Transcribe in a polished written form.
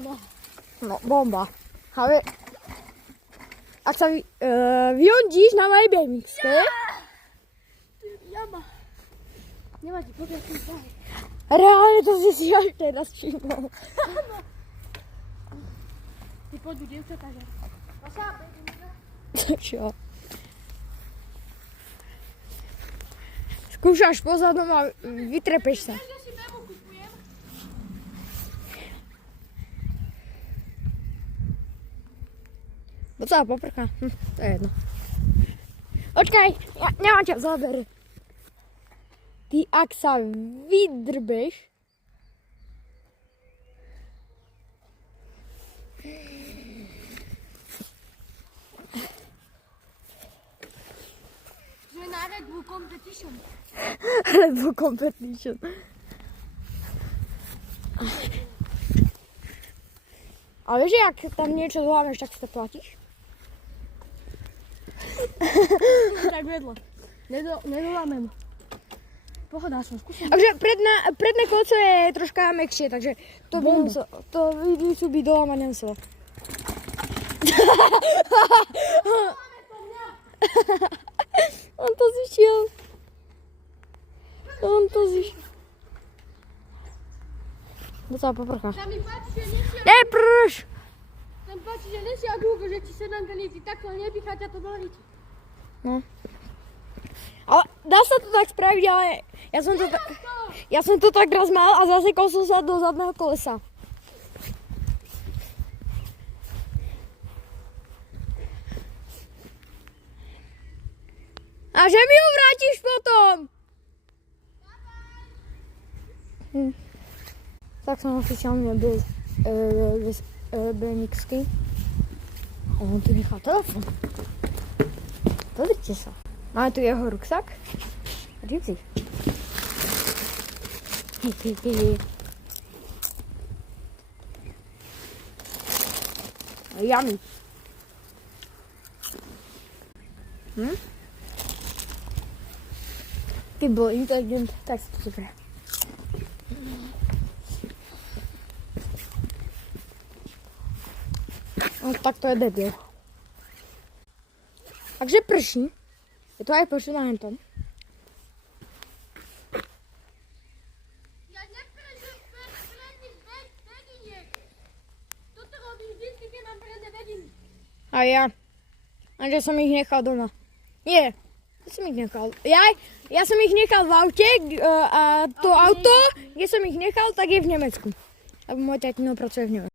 no. No, bomba. Ale ak sa vyhodíš na mojej BMX-ke, Jama. Nevadí, pokračuj ďalej. reálne to si až teraz všimol. Ty pôjdu dievčatá, že? Čo? Skúšaš pozadom a vytrepeš sa. Ja si memo kupujem. Docela poprcha. To je jedno. Počkaj, ja nemám ťa v zábere. Ty ak sa vydrbeš, Že na Red Bull Competition. Red Bull Competition. Ale vieš, ak tam niečo zlámeš, tak si to platíš? Tak vedlo. Nedolámem. Pohoda, som skúsim. Takže predné kolco je troška mäkšie, takže to by muselo, to by dolámať nemuselo. On to zišiel. Docela poprcha. Tam mi páči, že nesia... Neprš! Tam páči, že nesia dlho, že ti sedám ten líci takto nepícha ťa to do líci. No. Ale dá sa to tak spraviť, ale ja som to tak raz mal a zasekol som sa do zadného kolesa. A že mi ju vrátiš potom? Tak som oficiálne bez BMX-ky. A on tu nechal telefon. Pozrite sa. Máme tu jeho ruksak. Dívci. Yummy. Ty bol inteligent, tak si to zober. No tak to je debil. Takže prší. Je to aj počuť na tom. Ja neprežem predných bediniek. Toto robím vždy, keď mám predné bediny. A ja. Lenže som ich nechal doma. Nie. Ja som ich nechal. Ja som ich nechal v aute a to auto, kde som ich nechal, tak je v Nemecku. Lebo môj tatino pracuje v Nemecku.